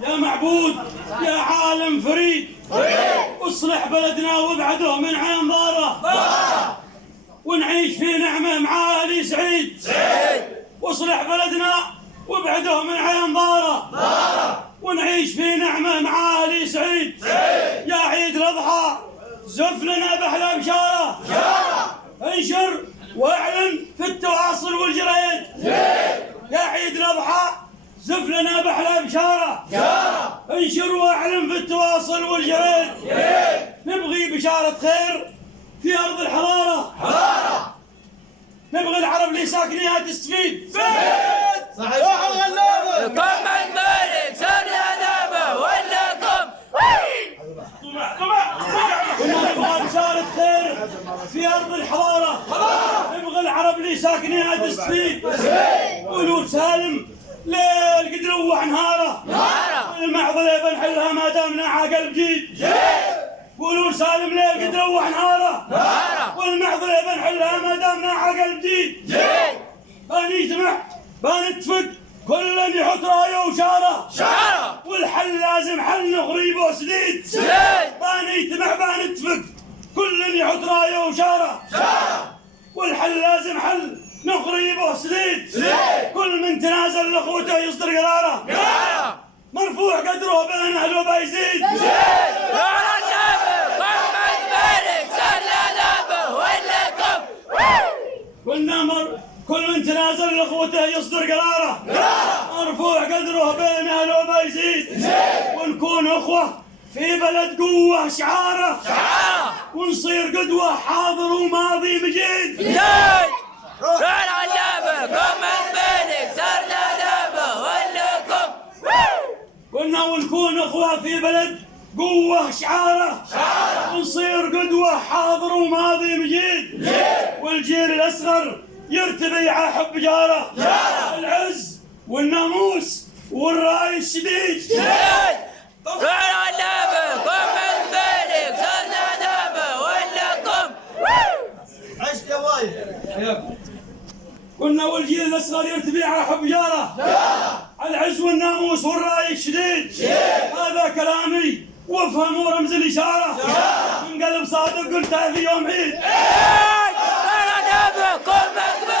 يا معبود يا عالم فريد اصلح بلدنا وابعده من عين ضاره ونعيش في نعمه مع اهلي سعيد واصلح بلدنا وابعده من عين ضاره ونعيش في نعمه مع اهلي سعيد يا عيد الاضحى زف لنا باحلى بشاره انشر واعلن في التواصل والجرايد يا عيد الاضحى زف لنا باحلى بشاره انشر واعلن في التواصل والجرايد نبغي بشاره خير في ارض الحضاره نبغي العرب اللي ساكنيها تستفيد صحيح وغلابه كم الملك سر نابه ولكم نبغى بشارة خير في أرض الحضارة نبغى العرب اللي ساكنيها تستفيد قولوا سالم ليل قد روح نهاره المعضلة بنحلها ما دامنا عقل جديد قولوا سالم ليل قد روح نهاره والمعضلة بنحلها ما دامنا عقل جديد بنجتمع بنتفق كل يحط رايه وشاره والحل لازم حل نغريبه سديد بنجتمع بنتفق كل يحط رايه وشاره والحل لازم حل نغريبه سديد كل من تنازل لاخوته يصدر قراره مرفوع قدره بين اهله بيزيد كل من تنازل لاخوته يصدر قراره مرفوع قدره بين اهله ما يزيد ونكون اخوه في بلد قوه شعاره ونصير قدوه حاضر وماضي مجيد قلنا ونكون اخوه في بلد قوه شعاره ونصير قدوه حاضر وماضي مجيد والجيل الاصغر يرتبع حب جاره العز والناموس والراي الشديد عشت يا وايد قلنا والجيل الاصغر يرتبع حب جاره العز والناموس والراي الشديد هذا كلامي وافهموا رمز الاشاره من قلب صادق قلتها في يوم عيد كم